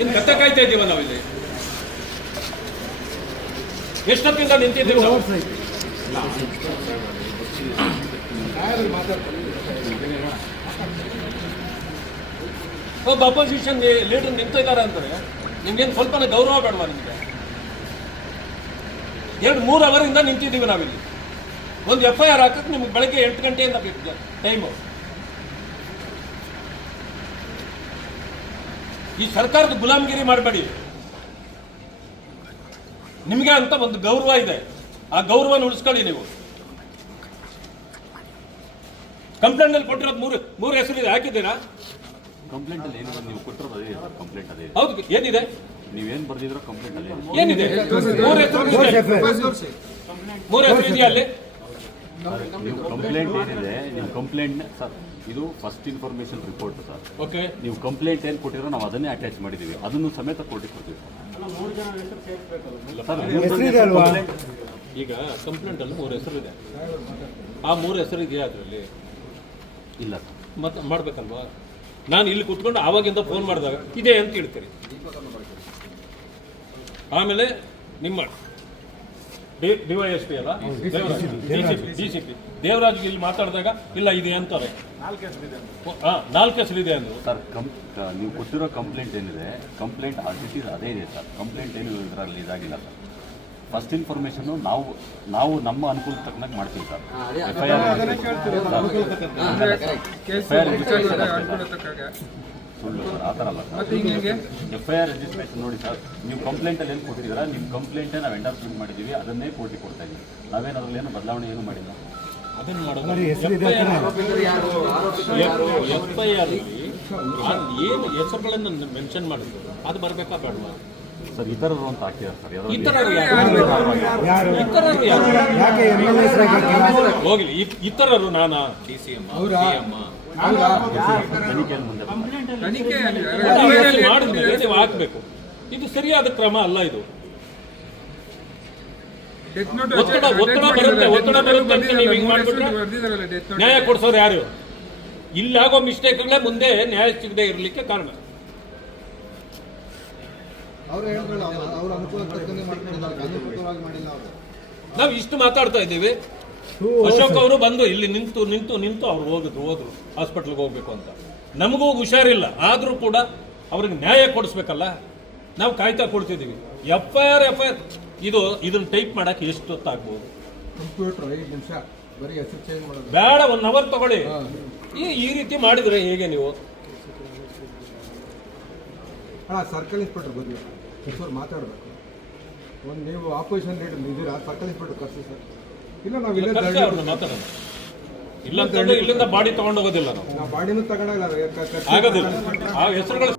ಇನ್ನು ಕತ್ತೆ ಕಾಯ್ತಾ ಇದ್ದೀವ ನಾವಿಲ್ಲಿ ಎಷ್ಟೊತ್ತಿಂದ ನಿಂತಿದ್ದೀವಿ ನಾವು? ಒಬ್ಬ ಅಪೋಸಿಷನ್ ಲೀಡರ್ ನಿಂತಿದ್ದಾರೆ ಅಂದರೆ ನಿಮ್ಗೇನು ಸ್ವಲ್ಪನೇ ಗೌರವ ಬೇಡವಾ? ನಿಮಗೆ 2-3 ಅವರಿಂದ ನಿಂತಿದ್ದೀವಿ ನಾವಿಲ್ಲಿ. ಒಂದು FIR ಹಾಕಕ್ಕೆ ನಿಮ್ಗೆ ಬೆಳಗ್ಗೆ 8 ಗಂಟೆಯಿಂದ ಟೈಮು. ಈ ಸರ್ಕಾರದ ಗುಲಾಮಗಿರಿ ಮಾಡಬೇಡಿ. ನಿಮಗೆ ಅಂತ ಒಂದು ಗೌರವ ಇದೆ, ಆ ಗೌರವನ ಉಳಿಸ್ಕೊಳ್ಳಿ ನೀವು. ಕಂಪ್ಲೇಂಟ್ ಅಲ್ಲಿ ಕೊಟ್ಟಿರೋದು ಮೂರು ಹೆಸರಿದೆ, ಹಾಕಿದ್ದೀರಾ? ಕಂಪ್ಲೇಂಟ್ ಅಲ್ಲಿ ಏನಿದೆ ನೀವು ಕೊಟ್ಟಿರೋದು ಅದೇ ಕಂಪ್ಲೇಂಟ್ ಅದೇ. ಹೌದು, ಏನಿದೆ? ನೀವೇನು ಬರ್ದಿದ್ರೋ ಕಂಪ್ಲೇಂಟ್ ಅದೇ ಏನಿದೆ? ಮೂರು ಹೆಸರು ಇದೆಯಾ ಅಲ್ಲಿ? ನೀವು ಕಂಪ್ಲೇಂಟ್ ಏನಿದೆ, ನೀವು ಕಂಪ್ಲೇಂಟ್ ಸರ್, ಇದು first information report sir. Okay, ನೀವು ಕಂಪ್ಲೇಂಟ್ ಏನು ಕೊಟ್ಟಿರೋ ನಾವು ಅದನ್ನೇ ಅಟ್ಯಾಚ್ ಮಾಡಿದ್ದೀವಿ, ಅದನ್ನು ಸಮೇತ ಕೋರ್ಟಿಗೆ ಕೊಡ್ತೀವಿ ಸರ್. ಈಗ ಕಂಪ್ಲೇಂಟ್ ಅಲ್ಲಿ 3 ಹೆಸರು ಇದೆ, ಆ 3 ಹೆಸರು ಇದೆಯಾ ಅದರಲ್ಲಿ? ಇಲ್ಲ ಸರ್. ಮತ್ತೆ ಮಾಡ್ಬೇಕಲ್ವಾ? ನಾನು ಇಲ್ಲಿ ಕುತ್ಕೊಂಡು ಆವಾಗಿಂದ ಫೋನ್ ಮಾಡಿದಾಗ ಇದೆ ಅಂತ ಹೇಳ್ತೀರಿ. ಆಮೇಲೆ ನಿಮ್ಮ DYSP ಅಲ್ಲ, DCP ದೇವರಾಜ್ ಇಲ್ಲಿ ಮಾತಾಡಿದಾಗ ಇಲ್ಲ ಇದೆ ಅಂತಾರೆ. 4 ಹೆಸರಿದೆ ಅಂದ್ರು ಸರ್. ನೀವು ಕೊಟ್ಟಿರೋ ಕಂಪ್ಲೇಂಟ್ ಏನಿದೆ, ಕಂಪ್ಲೇಂಟ್ ಅದೇ ಇದೆ ಸರ್. ಕಂಪ್ಲೇಂಟ್ ಏನು ಇದರಲ್ಲಿ ಇದಾಗಿಲ್ಲ ಸರ್. ಫಸ್ಟ್ ಇನ್ಫಾರ್ಮೇಶನ್ ನಾವು ನಮ್ಮ ಅನುಕೂಲ ತಕ್ಕನಾಗಿ ಮಾಡ್ತೀವಿ ಸರ್. ಸುಳ್ಳು ಸರ್, ಆ ಥರ ಅಲ್ಲ ಸರ್. FIR ರಿಜಿಸ್ಟ್ರೇಷನ್ ನೋಡಿ ಸರ್, ನೀವು ಕಂಪ್ಲೇಂಟಲ್ಲಿ ಏನು ಕೊಟ್ಟಿದ್ದೀರಾ, ನಿಮ್ಮ ಕಂಪ್ಲೇಂಟೇ ನಾವು ಎಂಡರ್ಸ್ಮೆಂಟ್ ಮಾಡಿದ್ದೀವಿ, ಅದನ್ನೇ ಕೋರ್ಟಿಗೆ ಕೊಡ್ತಾ ಇದ್ದೀವಿ. ನಾವೇನು ಅದರಲ್ಲಿ ಏನು ಬದಲಾವಣೆ ಏನು ಮಾಡಿಲ್ಲ. ಅದನ್ನು ಮಾಡೋದು FIR ಏನು ಹೆಸರುಗಳನ್ನು ಮೆನ್ಷನ್ ಮಾಡಿದ್ರು ಅದು ಬರಬೇಕಾ ಬೇಡವಾ ಸರ್? ಇತರರು ಅಂತ ಹಾಕಿದ್ದಾರೆ ಸರ್. ಹೋಗ್ಲಿ, ಇತರರು ನಾನಾ ತನಿಖೆಯನ್ನು ಮುಂದೆ ಮಾಡಿದ್ಮೇಲೆ ನೀವು ಹಾಕ್ಬೇಕು. ಇದು ಸರಿಯಾದ ಕ್ರಮ ಅಲ್ಲ. ಇದು ಒತ್ತಡ ಬರುತ್ತೆ ಅಂತ ನೀವು ಹಿಂಗೆ ಮಾಡ್ಬಿಟ್ರೆ ನ್ಯಾಯ ಕೊಡ್ಸೋರು ಯಾರು? ಇಲ್ಲಾಗೋ ಮಿಸ್ಟೇಕ್ಗಳೇ ಮುಂದೆ ನ್ಯಾಯ ಸಿಗದೆ ಇರಲಿಕ್ಕೆ ಕಾರಣ. ನಾವು ಇಷ್ಟು ಮಾತಾಡ್ತಾ ಇದ್ದೀವಿ, ಅಶೋಕ್ ಅವರು ಬಂದು ಇಲ್ಲಿ ನಿಂತು ಅವ್ರು ಹೋದ್ರು ಹಾಸ್ಪಿಟ್ಲ್ಗೆ ಹೋಗ್ಬೇಕು ಅಂತ. ನಮಗೂ ಹುಷಾರಿಲ್ಲ, ಆದ್ರೂ ಕೂಡ ಅವ್ರಿಗೆ ನ್ಯಾಯ ಕೊಡಿಸ್ಬೇಕಲ್ಲ, ನಾವು ಕಾಯ್ತಾ ಕೊಡ್ತಿದ್ದೀವಿ. FIR ಇದನ್ನ ಟೈಪ್ ಮಾಡಕ್ಕೆ ಎಷ್ಟು ಹೊತ್ತಾಗ್ಬೋದು? ಬೇಡ, 1 ಅವರ್ ತಗೊಳ್ಳಿ. ಈ ರೀತಿ ಮಾಡಿದ್ರೆ ಹೇಗೆ ನೀವು? ಸರ್ಕಲ್ ಇನ್ಸ್ಪೆಕ್ಟರ್ ಬಂದಿಲ್ಲ ಮಾತಾಡಬೇಕು. ನೀವು ಆಪೋಸಿಷನ್ ಲೀಡರ್ ಇದ್ದೀರಾ, ಸರ್ಕಲ್ ಇನ್ಸ್ಪೆಕ್ಟರ್ ಕರ್ಸಿ ಸರ್. ಇಲ್ಲ ನಾವು ಮಾತಾಡೋಣ. ಇಲ್ಲ ಅಂತಂದ್ರೆ ಇಲ್ಲಿಂದ ಬಾಡಿ ತಗೊಂಡು ಹೋಗೋದಿಲ್ಲ ನಾವು. ಬಾಡಿನೂ ತಗೊಳಲ್ಲ, ಆಗೋದಿಲ್ಲ. ಆ ಹೆಸರುಗಳು